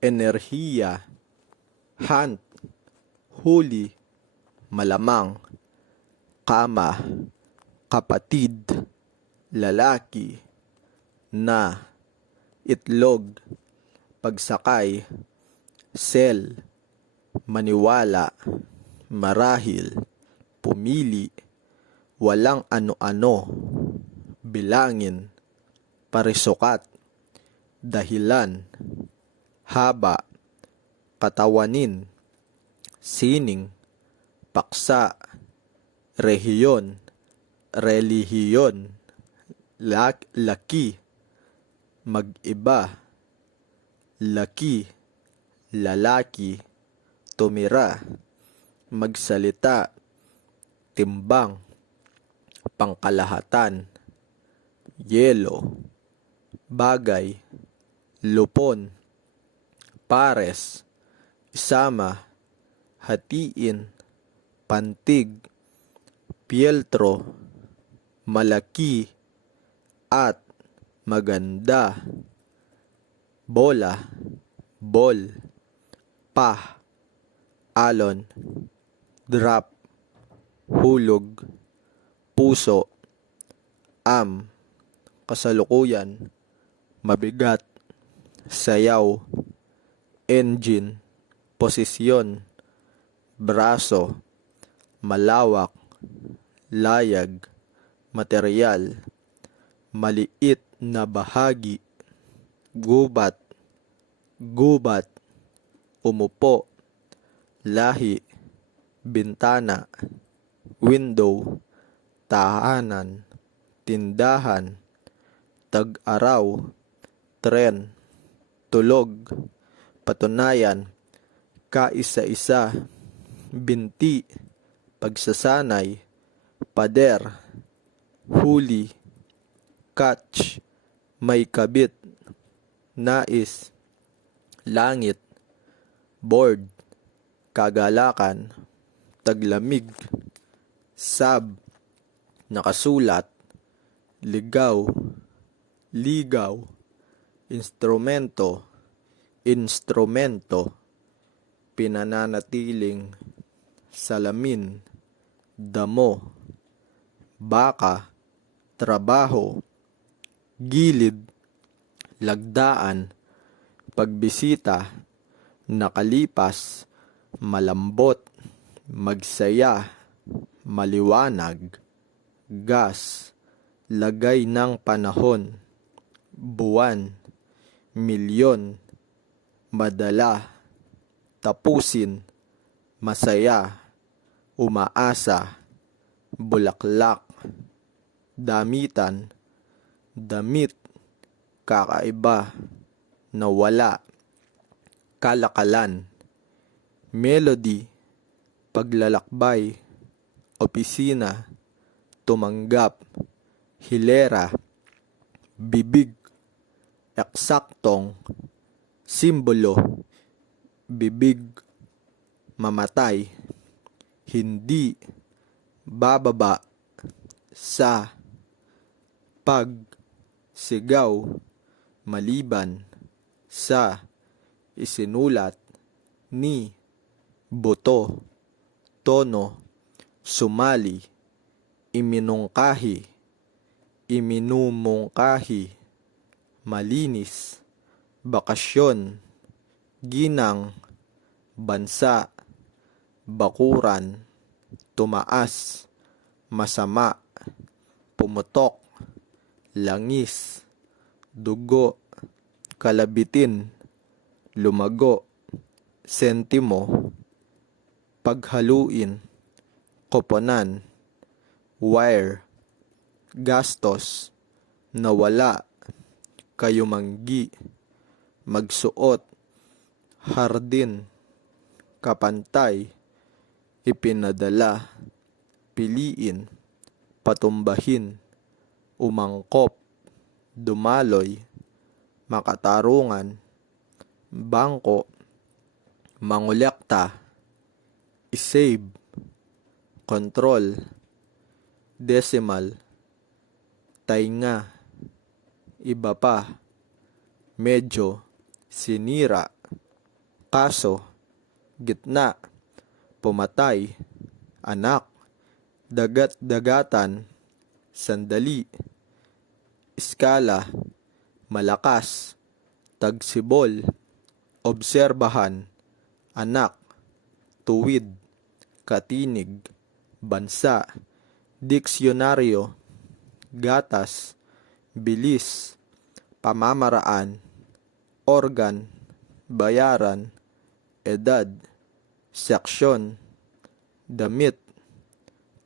enerhiya, hunt, huli, malamang, kama, kapatid, lalaki, na, itlog, pagsakay, sell, maniwala, marahil, pumili, walang ano-ano, bilangin, parisukat, dahilan, haba, katawanin, sining, paksa, rehiyon, relihiyon, laki, mag-iba, laki, lalaki, tumira, magsalita, timbang, pangkalahatan, yelo, bagay, lupon, pares, isama, hatiin, pantig, pieltro, malaki, at maganda, bola, ball, pa, alon, drop, hulog, puso, kasalukuyan, mabigat, sayaw, engine, posisyon, braso, malawak, layag, materyal, maliit na bahagi, gubat, gubat, umupo, lahi, bintana, window, tahanan, tindahan, tag-araw, tren, tulog, patunayan, kaisa-isa, binti, pagsasanay, pader, huli, catch, may kabit, nais, langit, board, kagalakan, taglamig, sab, nakasulat, ligaw, ligaw, instrumento, instrumento, pinananatiling, salamin, damo, baka, trabaho, gilid, lagdaan, pagbisita, nakalipas, malambot, magsaya, maliwanag, gas, lagay ng panahon, buwan, milyon, madala, tapusin, masaya, umaasa, bulaklak, damitan, damit, kakaiba, nawala, kalakalan, melody, paglalakbay, opisina, tumanggap, hilera, bibig, eksaktong, simbolo, bibig, mamatay, hindi, bababa, sa, pag, sigaw, maliban, sa, isinulat, ni, buto, tono, sumali, iminungkahi, iminumungkahi, malinis, bakasyon, ginang, bansa, bakuran, tumaas, masama, pumutok, langis, dugo, kalabitin, lumago, sentimo, paghaluin, koponan, wire, gastos, nawala, kayumanggi, magsuot, hardin, kapantay, ipinadala, piliin, patumbahin, umangkop, dumaloy, makatarungan, bangko, mangolekta, isave, control, decimal, tainga, iba pa, medyo, sinira, kaso, gitna, pumatay, anak, dagat-dagatan, sandali, iskala, malakas, tagsibol, obserbahan, anak, tuwid, katinig, bansa, diksyonaryo, gatas, bilis, pamamaraan, organ, bayaran, edad, seksyon, damit,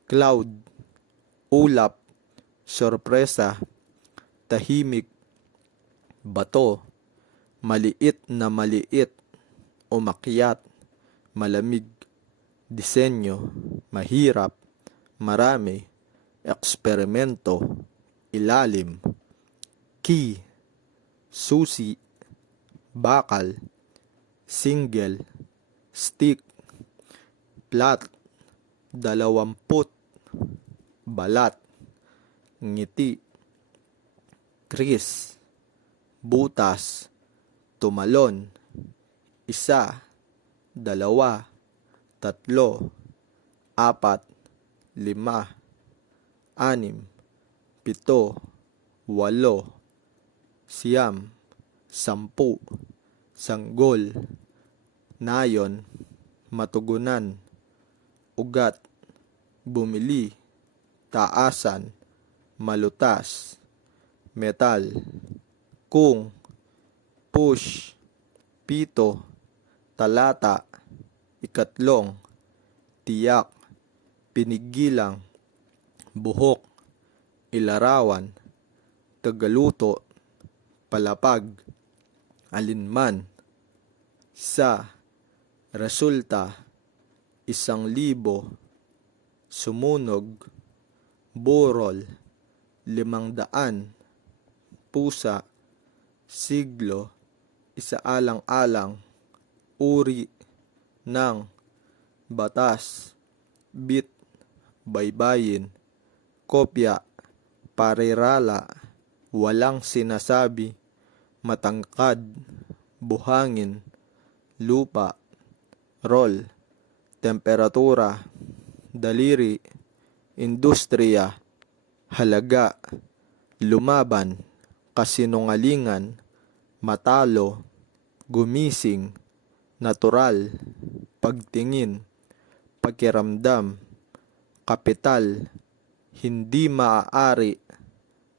cloud, ulap, sorpresa, tahimik, bato, maliit na maliit, umakyat, malamig, disenyo, mahirap, marami, eksperimento, ilalim, key, susi, bakal, single, stick, plat, 20, balat, ngiti, kris, butas, tumalon, isa, dalawa, tatlo, apat, lima, anim, pito, walo, siyam, sampu, sanggol, nayon, matugunan, ugat, bumili, taasan, malutas, metal, kung, push, pito, talata, ikatlong, tiyak, pinigilang, buhok, ilarawan, tagaluto, palapag, alinman, sa, resulta, 1,000, sumunog, burol, 500, pusa, siglo, isaalang-alang, uri, ng, batas, bit, baybayin, kopya, parirala, walang sinasabi, matangkad, buhangin, lupa, roll, temperatura, daliri, industriya, halaga, lumaban, kasinungalingan, matalo, gumising, natural, pagtingin, pakiramdam, kapital, hindi maaari,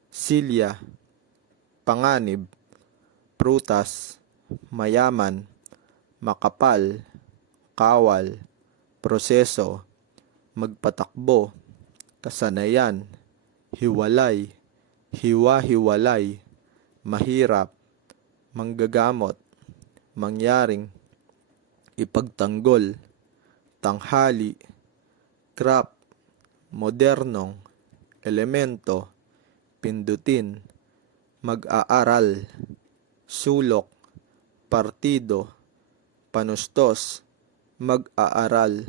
silya, panganib, prutas, mayaman, makapal, kawal, proseso, magpatakbo, kasanayan, hiwalay, hiwa-hiwalay, mahirap, manggagamot, mangyaring, ipagtanggol, tanghali, crop, modernong, elemento, pindutin, mag-aaral, sulok, partido, panustos, mag-aaral,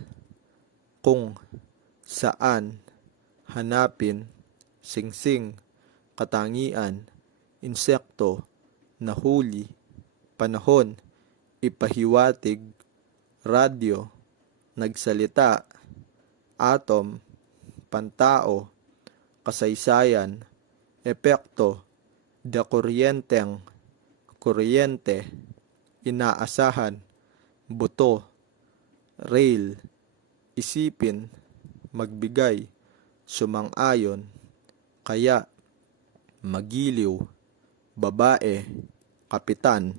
kung, saan, hanapin, singsing, katangian, insekto, nahuli, panahon, ipahiwatig, radyo, nagsalita, atom, pantao, kasaysayan, epekto, dakuryenteng, kuryente, inaasahan, buto, rail, isipin, magbigay, sumang-ayon, kaya, magiliw, babae, kapitan,